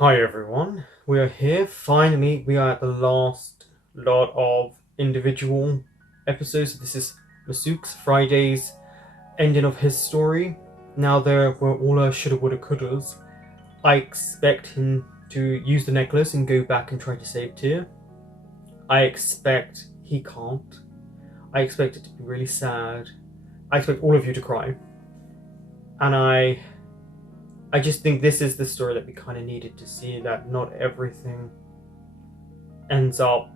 Hi everyone, we are here. Finally, we are at the last lot of individual episodes. This is Masuk's Friday's ending of his story. Now there were all our shoulda, woulda, couldas. I expect him to use the necklace and go back and try to save Tyr. I expect he can't. I expect it to be really sad. I expect all of you to cry. And I just think this is the story that we kind of needed to see, that not everything ends up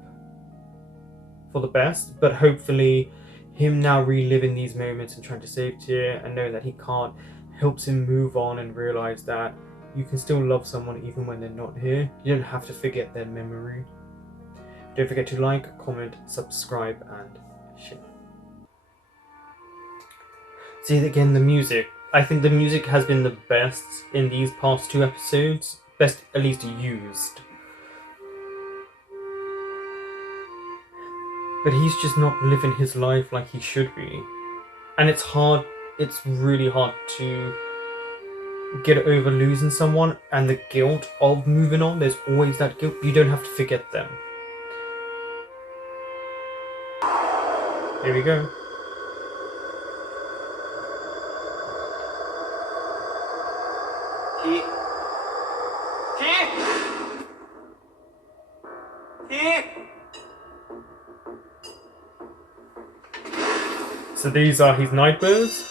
for the best, but hopefully him now reliving these moments and trying to save Tyr and knowing that he can't helps him move on and realize that you can still love someone even when they're not here. You don't have to forget their memory. Don't forget to like, comment, subscribe, and share. See, again, the music. I think the music has been the best in these past two episodes. Best, at least, used. But he's just not living his life like he should be. And it's hard, it's really hard to get over losing someone and the guilt of moving on. There's always that guilt. You don't have to forget them. Here we go. So these are his nightmares?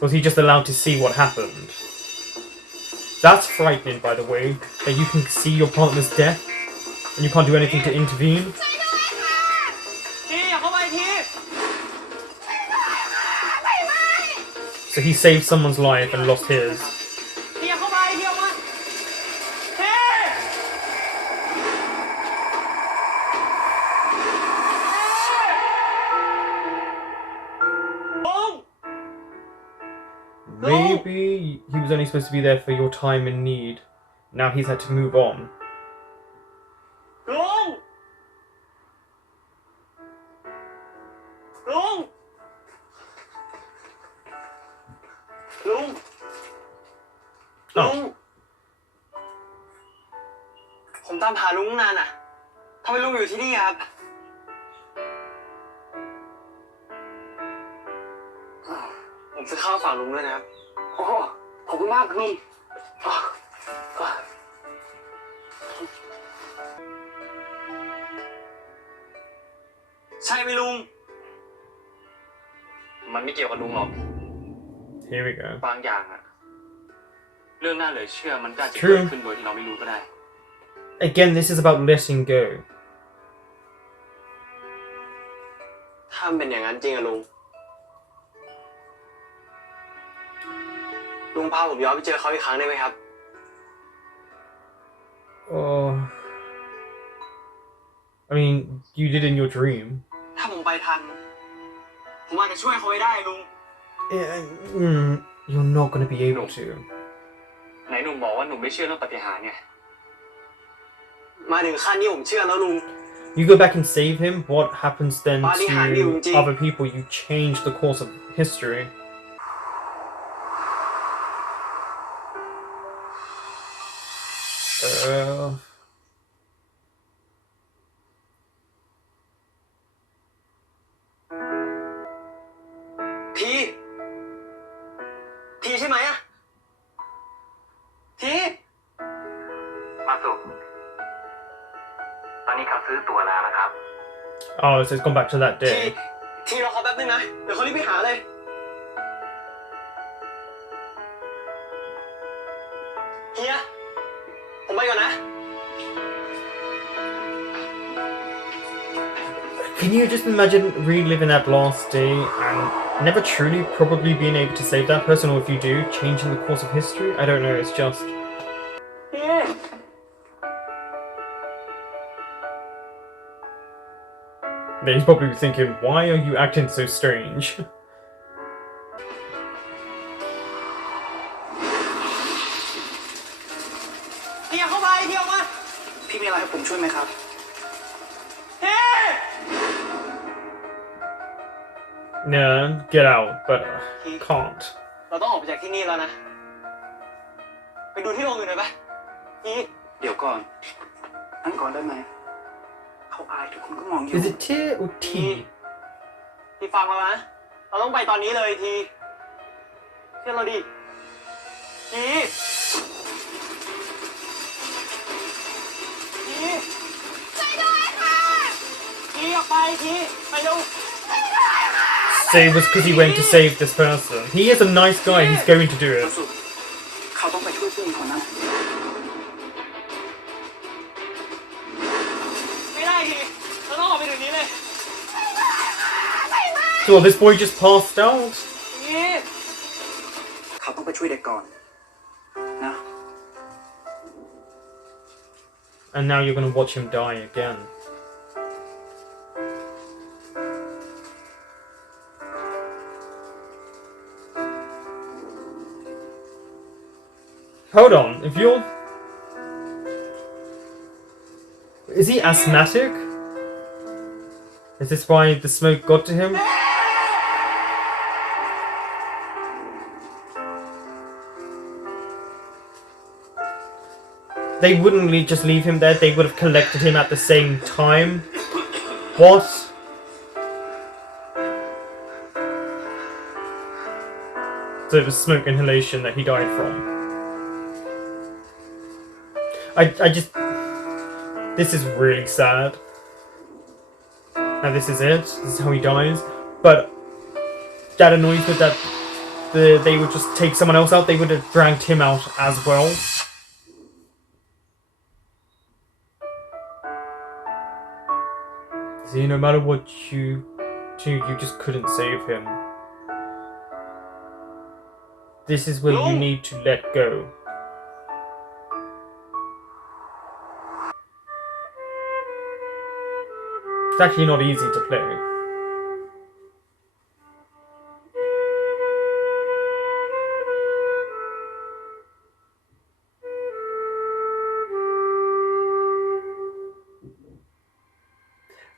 Was he just allowed to see what happened? That's frightening, by the way, that you can see your partner's death and you can't do anything to intervene. So he saved someone's life and lost his. Maybe he was only supposed to be there for your time in need. Now he's had to move on. Oh. ผมตามหาลุงนานอ่ะทำไมลุงอยู่ที่นี่ครับผมซื้อข้าวฝากลุงด้วยนะครับโอ้ขอบคุณมากลุงใช่ไหมลุงมันไม่เกี่ยวกับลุงหรอก Here we go. บางอย่างอะเรื่องน่าเหลือเชื่อมันก็อาจจะเกิดขึ้นโดยที่เราไม่รู้ก็ได้ Again, this is about letting go. ถ้ามันเป็นอย่างนั้นจริงอะลุงพาผมย้อนไปเจอเขาอีกครั้งได้ไหมครับ Oh. I mean, you did in your dream. ถ้าผมไปทันผมอาจจะช่วยเขาไว้ได้ลุง You're not going to be able to. ไหนหนุ่มบอกว่าหนุ่มไม่เชื่อเรื่องปาฏิหาริย์ไงมาถึงขั้นนี้ผมเชื่อแล้วลุง You go back and save him, what happens then to other people? You change the course of history.ทีใช่ไหมอะทีมาสุตอนนี้เขาซื้อตั๋วแล้วนะครับ Oh, so it's gone back to that day. ทีรอเขาแป๊บนึงนะเดี๋ยวเขารีบไปหาเลยเฮียผมไปก่อนนะ Can you just imagine reliving that last day and never truly probably being able to save that person, or if you do, changing the course of history? I don't know, it's just... Then he's probably thinking, why are you acting so strange? เฮียเข้าไปเฮียออกมาพี่มีอะไรให้ผมช่วยไหมครับ No, get out, but can't. เราต้องออกไปจากที่นี่แล้วนะไปดูที่โรงอื่นหน่อยปะ ทีเดี๋ยวก่อนนั่งก่อนได้ไหมเขาอายทุกคนก็มองอยู่ Is it tear or tea? ทีฟังเรานะเราต้องไปตอนนี้เลยทีเชื่อเราดิทีช่วยด้วยค่ะทีออกไปทีไปดู Say it was because he went to save this person. He is a nice guy. He's going to do it. เขาต้องไปช่วยเพื่อนคนนั้นไม่ได้ทีเราต้องออกไปเดี๋ยวนี้เลย So this boy just passed out. เขาต้องไปช่วยเด็กก่อนนะ And now you're gonna watch him die again. Hold on, if you're... Is he asthmatic? Is this why the smoke got to him? They wouldn't just leave him there, they would have collected him at the same time. What? So it was smoke inhalation that he died from. I just... This is really sad. And this is it. This is how he dies. But that annoys me that they would just take someone else out. They would have dragged him out as well. See, no matter what you do, you just couldn't save him. This is where you need to let go. It's actually not easy to play.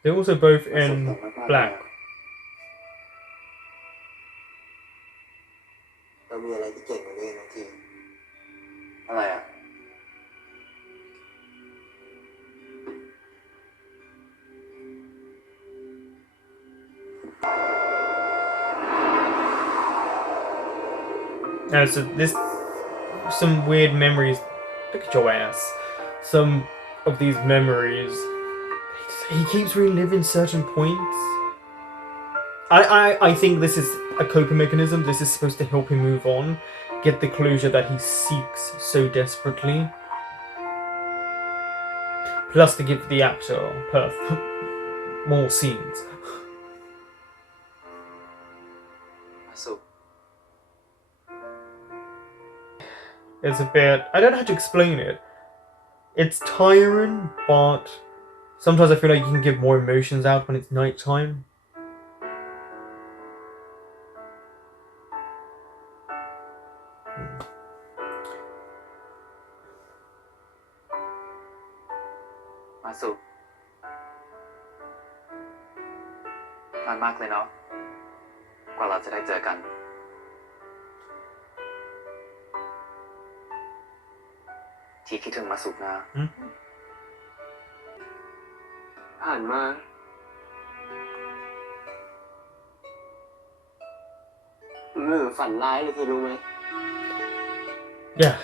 They're also both in black. เรามีอะไรที่เก่งกว่านี้นะทีอะไรอ่ะ So this, some weird memories. Look at your ass. Some of these memories, he keeps reliving certain points. I think this is a coping mechanism. This is supposed to help him move on, get the closure that he seeks so desperately. Plus to give the actor more scenes. สุ It's a bit... I don't know how to explain it. It's tiring, but sometimes I feel like you can get more emotions out when it's nighttime. Masu นานมากเลยเนาะกว่าเราจะได้เจอกันที่คิดถึงมาสุกนะผ่านมาฝันร้ายเลยที่รู้ไหม Yeah,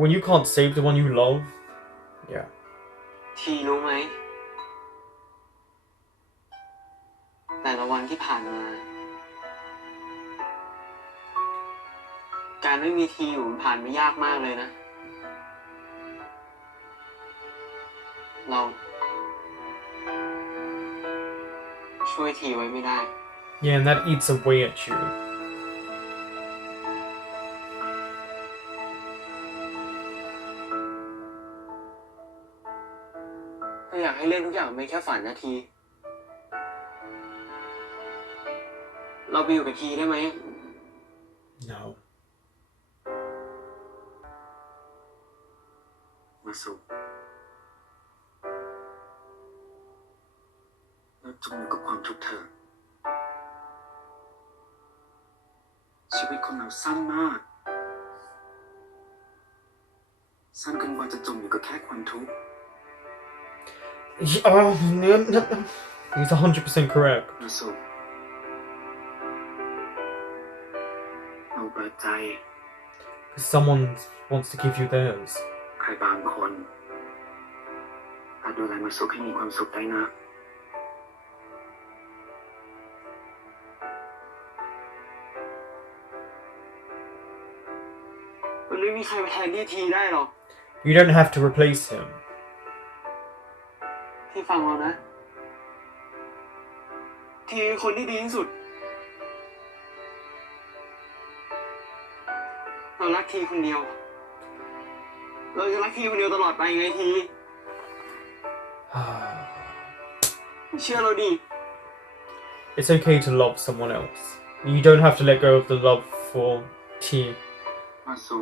when you can't save the one you love. Yeah. ทีรู้ไหมแต่ละวันที่ผ่านมาการไม่มีทีอยู่ผ่านมายากมากเลยนะเราช่วยทีไว้ไม่ได้ Yeah, and that eats away at you. ถ้าอยากให้เรื่องทุกอย่างเป็นแค่ฝันนาทีเราไปอยู่กับทีได้ไหม No. มาสุแล้วจงอยู่กับความทุกข์เธอชีวิตของเราสั้นมาก ซันกังวาจะจมอยู่กับแค่ความทุกข์ He's 100% correct. มาสุเอาเปิดใจ Because someone wants to give you theirs. ใครบางคนอาจดูแลมาสุขให้มีความสุขได้นะมันไม่มีใครมาแทนที่ทีได้หรอก You don't have to replace him. ที่ฟังเรานะทีคือคนที่ดีที่สุดเรารักทีคนเดียวเราจะรักทีคนเดียวตลอดไปไงทีเชื่อเราดิ It's okay to love someone else. You don't have to let go of the love for T. มาสุ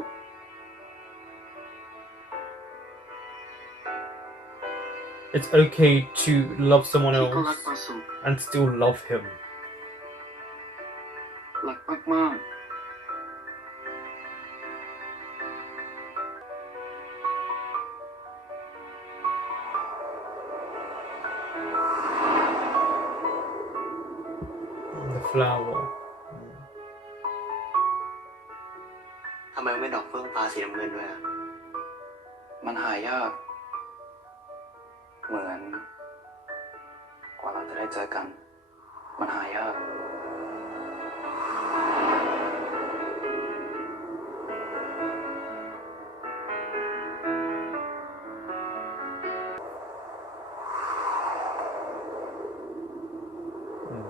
It's okay to love someone ทีก็รัก else มาสุ and still love him. รักมากๆ The flower. ทำไมไม่ดอกเฟื่องฟ้าสีน้ำเงินด้วยอ่ะ มันหายาก เหมือนกว่าเราจะได้เจอกัน มันหายาก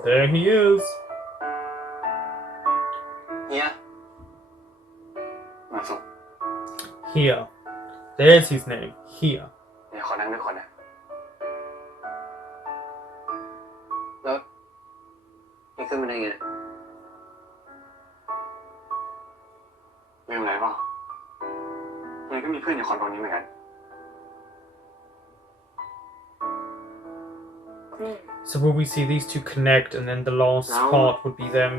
There he is. เฮียมาสุ Here. There's his name. Here. เดี๋ยวขอนั่งด้วยคนนะแล้วนี่ขึ้นมาได้ไงเนี่ยลืมอะไรเปล่าเฮียก็มีเพื่อนอยู่คอนโดนี้เหมือนกัน So will we see these two connect and then the last No. part would be them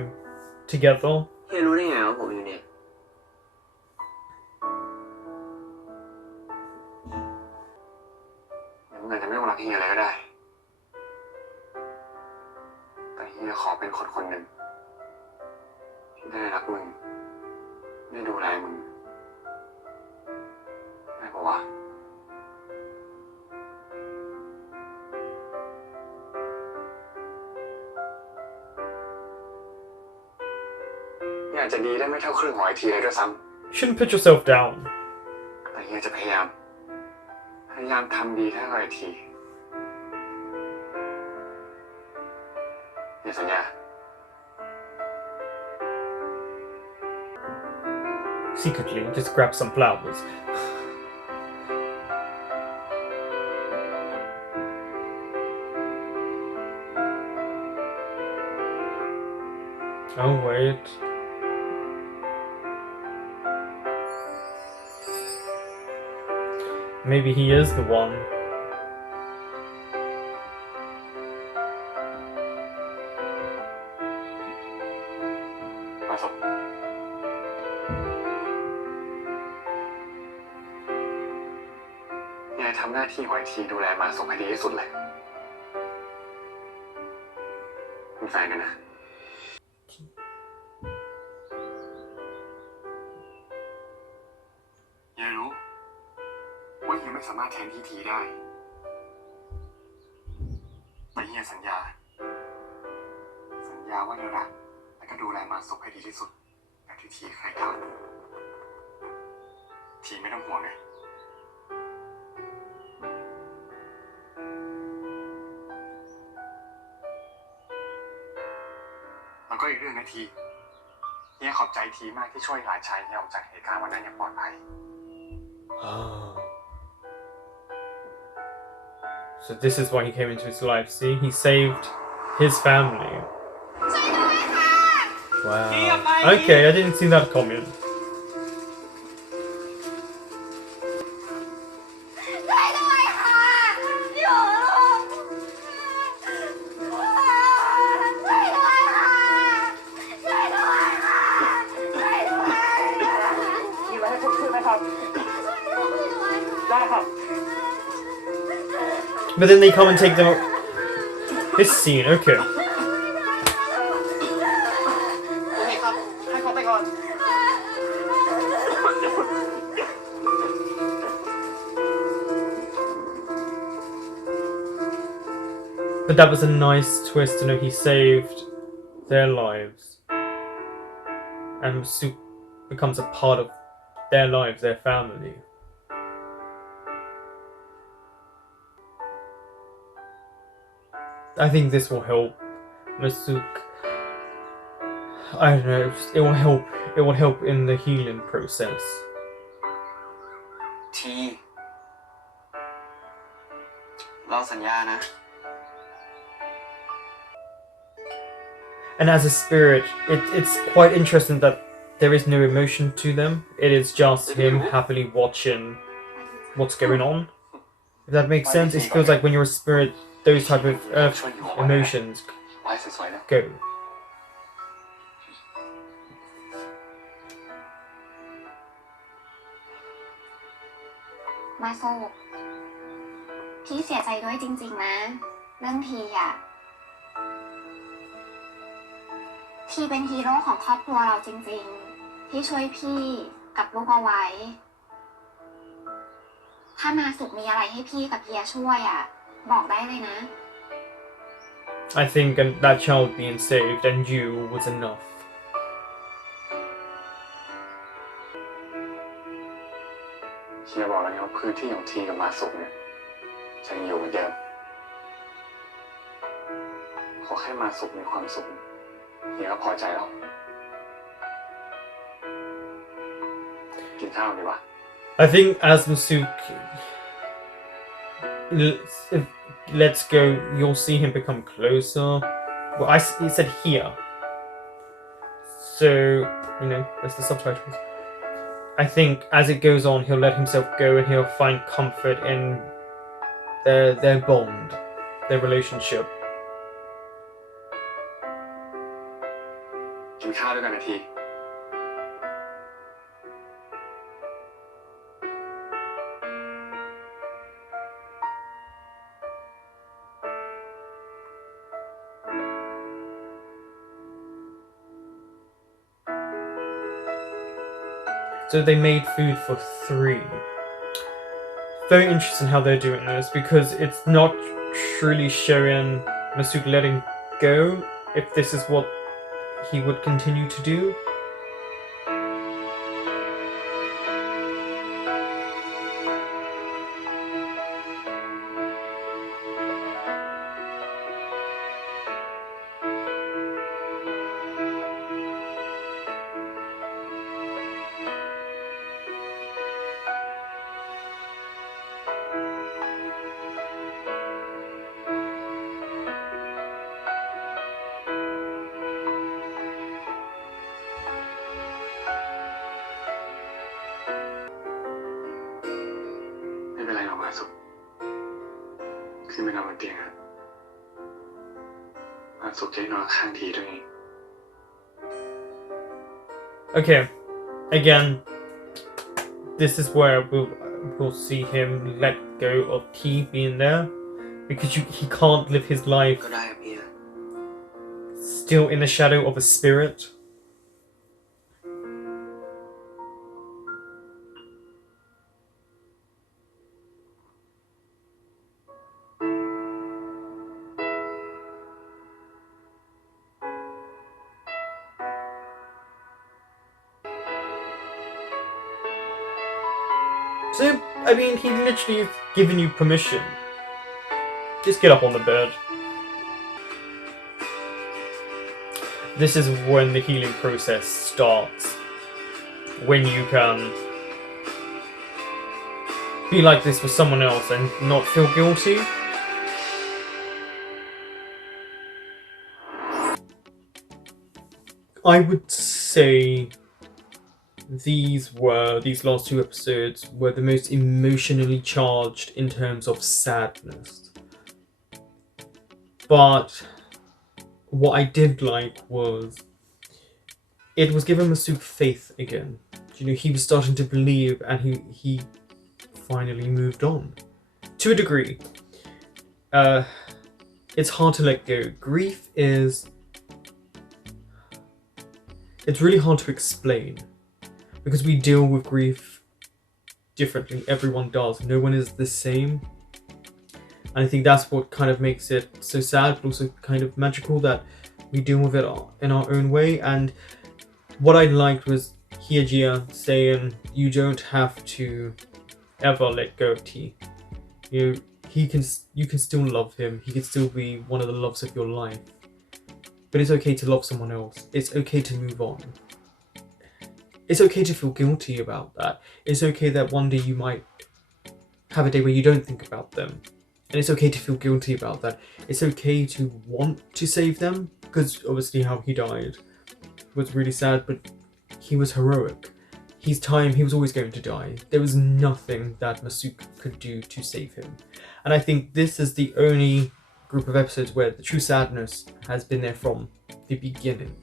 together? เฮียรู้ได้ไงว่าผมอยู่เนี่ยมึงอาจจะไม่ต้องรักเฮียอะไรก็ได้ แต่เฮียขอเป็นคนคนหนึ่งที่ได้รักมึง ได้ดูแลมึง ได้ปะวะเฮียอาจจะดีได้ไม่เท่าครึ่งของไอทีเลยด้วยซ้ You shouldn't put yourself down. ำแต่เฮียจะพยายามทำดีเท่าไอทีเฮียสัญญา Secretly, just grab some flowers. Oh, wait. Maybe he is the one. มาสุเฮียทำหน้าที่ของไอทีดูแลมาสุให้ดีที่สุดเลยเป็นแฟนกันนะเฮียรู้ว่าเฮียไม่สามารถแทนที่ทีได้แต่เฮียสัญญาว่าจะรักและก็ดูแลมาสุให้ดีที่สุดแบบที่ทีเคยทำทีไม่ต้องห่วงเลยแล้วก็อีกเรื่องนะทีเฮียขอบใจทีมากที่ช่วยหลานชายเฮียออกจากเหตุการณ์วันนั้นอย่างปลอดภัย Oh. So this is why he came into his life. See, he saved his family. Wow. Okay, I didn't see that comment. ช่วยด้วยค่ะอยู่ลูกช่วยด้วยค่ะช่วยด้วยค่ะช่วยด้วย มีอะไรให้ผมช่วยไหมครับ ช่วยลูกด้วย But then they come and take them. This scene, okay. But that was a nice twist to know he saved their lives. And Masuk becomes a part of their lives, their family. I think this will help Masuk. I don't know, it will help in the healing process. ทีเราสัญญานะ And as a spirit, it's quite interesting that there is no emotion to them. It is just him happily watching what's going on. If that makes sense, it feels like when you're a spirit, those type of emotions ไว้สวยๆนะ go. มาโซพี่เสียใจด้วยจริงๆนะเรื่องทีอะทีเป็นฮีโร่ของครอบครัวเราจริงๆที่ช่วยพี่กับลูกเอาไว้ถ้ามาสุขมีอะไรให้พี่กับเฮียช่วยอะบอกได้เลยนะ I think that child being saved and you was enough. เฮียบอกแล้วไงว่าพื้นที่ของทีกับมาสุกเนี่ยจะยังอยู่เหมือนเดิมขอแค่มาสุกมีความสุขเฮียก็พอใจแล้วกินข้าวดีกว่า I think as Masuk lets go, you'll see him become closer. Well, he said here. So, you know, that's the subtitles. I think as it goes on, he'll let himself go and he'll find comfort in their bond, their relationship. กินข้าวด้วยกันนะที So they made food for 3. Very interesting how they're doing this because it's not truly showing Masuk letting go if this is what he would continue to do. Okay, again, this is where we'll see him let go of T being there because he can't live his life still in the shadow of a spirit. So, I mean, he literally has given you permission. Just get up on the bed. This is when the healing process starts. When you can be like this with someone else and not feel guilty. I would say these last 2 episodes were the most emotionally charged in terms of sadness. But what I did like was it was giving Masuk faith again. You know, he was starting to believe and he finally moved on. To a degree. It's hard to let go. Grief is... It's really hard to explain. Because we deal with grief differently. Everyone does. No one is the same. And I think that's what kind of makes it so sad, but also kind of magical, that we deal with it in our own way. And what I liked was Hyejia saying, you don't have to ever let go of T. You can still love him. He can still be one of the loves of your life. But it's okay to love someone else. It's okay to move on. It's okay to feel guilty about that. It's okay that one day you might have a day where you don't think about them. And it's okay to feel guilty about that. It's okay to want to save them, because obviously how he died was really sad, but he was heroic. His time, he was always going to die. There was nothing that Masuk could do to save him. And I think this is the only group of episodes where the true sadness has been there from the beginning.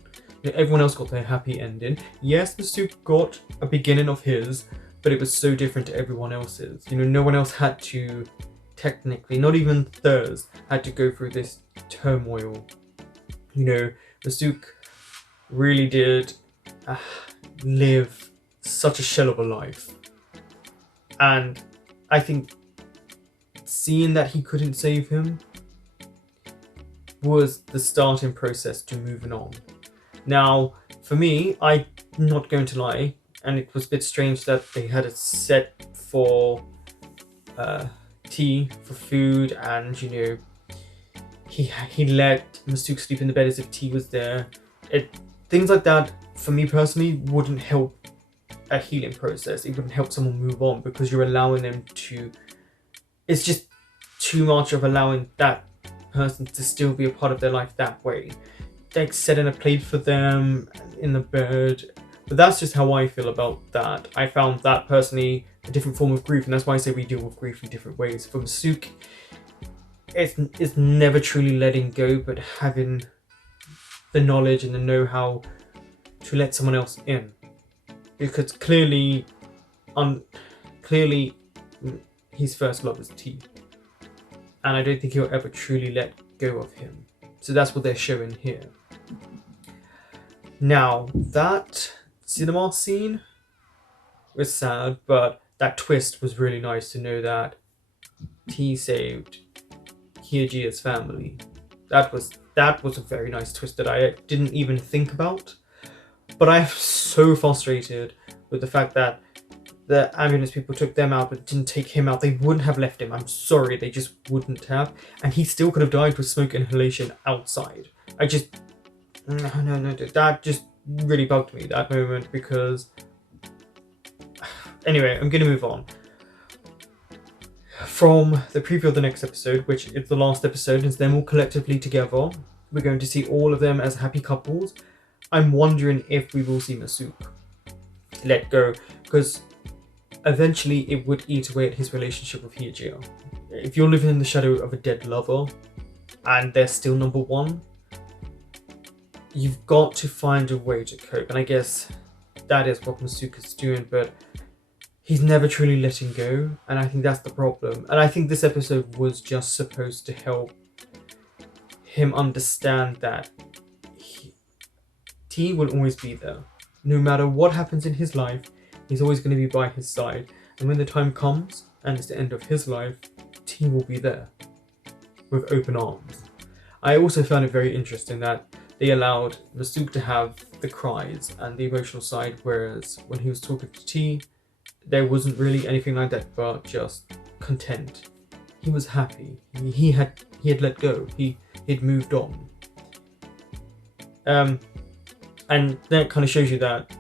You know, everyone else got their happy ending. Yes, Masuk got a beginning of his, but it was so different to everyone else's. You know, no one else had to, technically, not even Thurs, had to go through this turmoil. You know, Masuk really did live such a shell of a life. And I think seeing that he couldn't save him was the starting process to moving on. Now, for me, I'm not going to lie, and it was a bit strange that they had it set for T for food, and you know, he let Masuk sleep in the bed as if T was there. Things like that, for me personally, wouldn't help a healing process. It wouldn't help someone move on, because you're allowing them to... It's just too much of allowing that person to still be a part of their life that way. Like setting a plate for them in the bed. But that's just how I feel about that. I found that personally a different form of grief, and that's why I say we deal with grief in different ways. For Masuk, it's never truly letting go, but having the knowledge and the know-how to let someone else in. Because clearly his first love is T. And I don't think he'll ever truly let go of him. So that's what they're showing here. Now, that cinema scene was sad, but that twist was really nice to know that T saved Hyejia's family. That was a very nice twist that I didn't even think about. But I am so frustrated with the fact that the ambulance people took them out but didn't take him out. They wouldn't have left him. I'm sorry, they just wouldn't have. And he still could have died with smoke inhalation outside. No, that just really bugged me, that moment, because... Anyway, I'm going to move on. From the preview of the next episode, which is the last episode, is them all collectively together. We're going to see all of them as happy couples. I'm wondering if we will see Masuk let go, because eventually it would eat away at his relationship with Hyejia. If you're living in the shadow of a dead lover and they're still number one, you've got to find a way to cope. And I guess that is what Masuk is doing, but he's never truly letting go, and I think that's the problem. And I think this episode was just supposed to help him understand that T will always be there. No matter what happens in his life, he's always going to be by his side. And when the time comes, and it's the end of his life, T will be there with open arms. I also found it very interesting that they allowed Masuk to have the cries and the emotional side, whereas when he was talking to T, there wasn't really anything like that, but just content. He was happy. He had let go. He'd moved on. And that kind of shows you that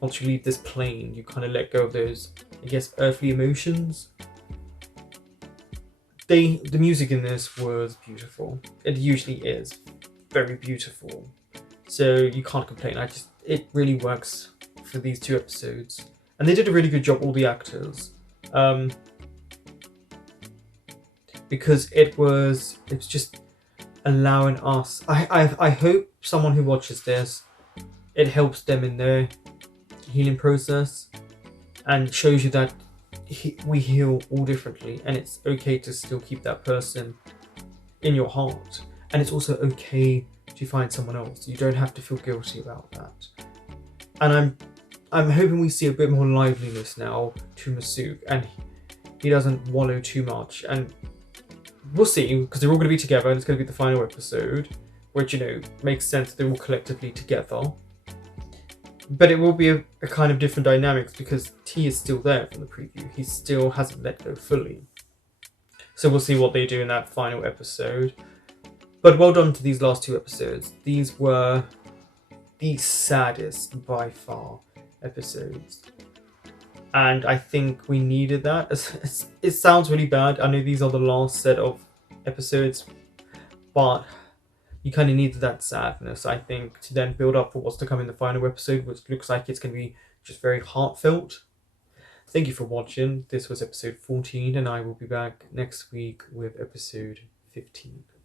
once you leave this plane, you kind of let go of those, I guess, earthly emotions. The music in this was beautiful. It usually is very beautiful. So you can't complain. It really works for these two episodes. And they did a really good job, all the actors. Because it was just allowing us... I hope someone who watches this, it helps them in their healing process and shows you that we heal all differently, and it's okay to still keep that person in your heart, and it's also okay to find someone else. You don't have to feel guilty about that. And I'm hoping we see a bit more liveliness now to Masuk, and he doesn't wallow too much. And we'll see, because they're all going to be together, and it's going to be the final episode, which, you know, makes sense. They're all collectively together. But it will be a kind of different dynamics, because T is still there from the preview. He still hasn't let go fully. So we'll see what they do in that final episode. But well done to these last 2 episodes. These were the saddest, by far, episodes. And I think we needed that. It sounds really bad. I know these are the last set of episodes, but you kind of needed that sadness, I think, to then build up for what's to come in the final episode, which looks like it's going to be just very heartfelt. Thank you for watching. This was episode 14, and I will be back next week with episode 15.